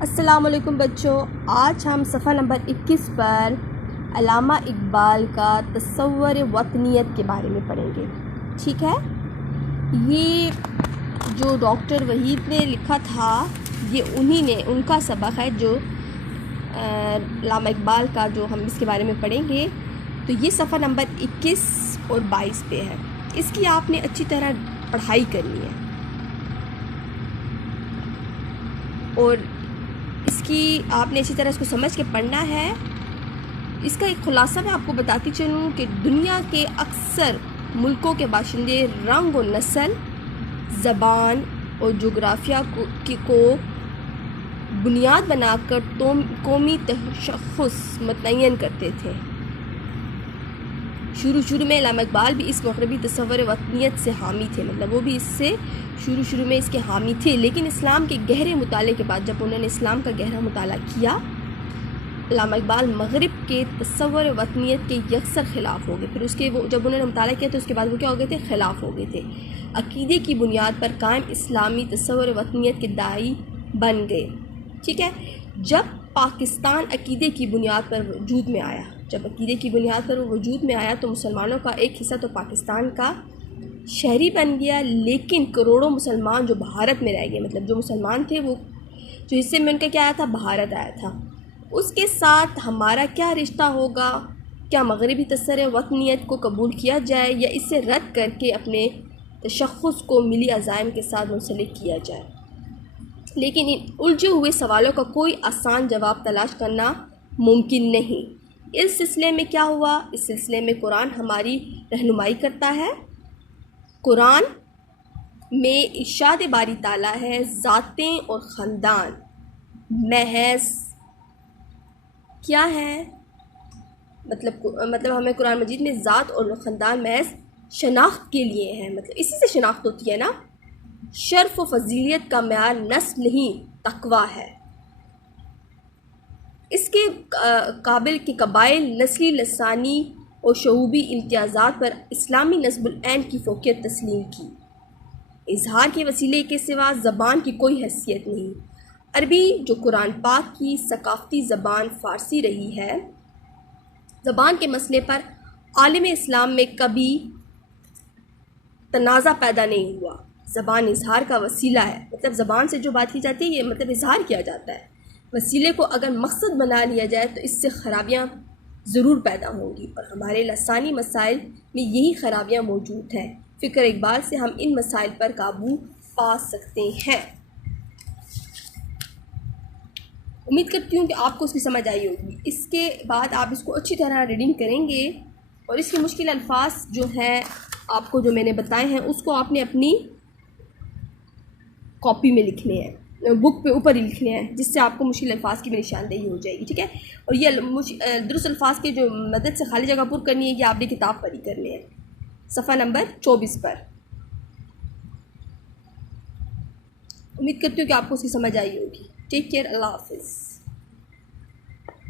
السلام علیکم بچوں، آج ہم صفحہ نمبر 21 پر علامہ اقبال کا تصور وطنیت کے بارے میں پڑھیں گے. ٹھیک ہے، یہ جو ڈاکٹر وحید نے لکھا تھا یہ ان کا سبق ہے جو علامہ اقبال کا جو ہم اس کے بارے میں پڑھیں گے. تو یہ صفحہ نمبر 21 اور 22 پہ ہے. اس کی آپ نے اچھی طرح پڑھائی کرنی ہے اور اس کی آپ نے اچھی طرح اس کو سمجھ کے پڑھنا ہے. اس کا ایک خلاصہ میں آپ کو بتاتی چلوں کہ دنیا کے اکثر ملکوں کے باشندے رنگ و نسل، زبان اور جغرافیہ کو بنیاد بنا کر قومی تشخص متعین کرتے تھے. شروع میں علامہ اقبال بھی اس مغربی تصور وطنیت سے حامی تھے، مطلب وہ بھی اس سے شروع میں اس کے حامی تھے. لیکن اسلام کے گہرے مطالعے کے بعد جب انہوں نے اسلام کا گہرا مطالعہ کیا، علامہ اقبال مغرب کے تصور وطنیت کے یکسر خلاف ہو گئے. پھر اس کے جب انہوں نے مطالعہ کیا تو اس کے بعد وہ کیا ہو گئے تھے؟ خلاف ہو گئے تھے. عقیدے کی بنیاد پر قائم اسلامی تصور وطنیت کے داعی بن گئے. ٹھیک ہے، جب پاکستان عقیدے کی بنیاد پر وجود میں آیا تو مسلمانوں کا ایک حصہ تو پاکستان کا شہری بن گیا، لیکن کروڑوں مسلمان جو بھارت میں رہ گئے، مطلب جو مسلمان تھے وہ جو حصے میں ان کا کیا آیا تھا؟ بھارت آیا تھا. اس کے ساتھ ہمارا کیا رشتہ ہوگا؟ کیا مغربی تصور وطنیت کو قبول کیا جائے یا اسے رد کر کے اپنے تشخص کو ملی عزائم کے ساتھ منسلک کیا جائے؟ لیکن ان الجھے ہوئے سوالوں کا کوئی آسان جواب تلاش کرنا ممکن نہیں. اس سلسلے میں کیا ہوا؟ اس سلسلے میں قرآن ہماری رہنمائی کرتا ہے. قرآن میں ارشاد باری تعالیٰ ہے، ذاتیں اور خاندان محض کیا ہے؟ مطلب ہمیں قرآن مجید میں ذات اور خاندان محض شناخت کے لیے ہیں، مطلب اسی سے شناخت ہوتی ہے نا. شرف و فضیلیت کا معیار نسل نہیں تقویٰ ہے. اس کے قابل کے قبائل نسلی، لسانی اور شعوبی امتیازات پر اسلامی نصب العین کی فوقیت تسلیم کی. اظہار کے وسیلے کے سوا زبان کی کوئی حیثیت نہیں. عربی جو قرآن پاک کی ثقافتی زبان فارسی رہی ہے، زبان کے مسئلے پر عالم اسلام میں کبھی تنازع پیدا نہیں ہوا. زبان اظہار کا وسیلہ ہے، مطلب زبان سے جو بات کی جاتی ہے یہ مطلب اظہار کیا جاتا ہے. وسیلے کو اگر مقصد بنا لیا جائے تو اس سے خرابیاں ضرور پیدا ہوں گی، اور ہمارے لسانی مسائل میں یہی خرابیاں موجود ہیں. فکر اقبال سے ہم ان مسائل پر قابو پا سکتے ہیں. امید کرتی ہوں کہ آپ کو اس کی سمجھ آئی ہوگی. اس کے بعد آپ اس کو اچھی طرح ریڈنگ کریں گے اور اس کے مشکل الفاظ جو ہیں آپ کو جو میں نے بتائے ہیں اس کو آپ نے اپنی کاپی میں لکھنے ہیں، بک پہ اوپر ہی لکھنے ہیں، جس سے آپ کو مشکل الفاظ کی بھی نشاندہی ہو جائے گی. ٹھیک ہے، اور یہ درست الفاظ کے جو مدد سے خالی جگہ پر کرنی ہے یہ آپ نے کتاب پر ہی کرنے ہیں صفحہ نمبر 24 پر. امید کرتی ہوں کہ آپ کو اس کی سمجھ آئی ہوگی. ٹیک کیئر، اللہ حافظ.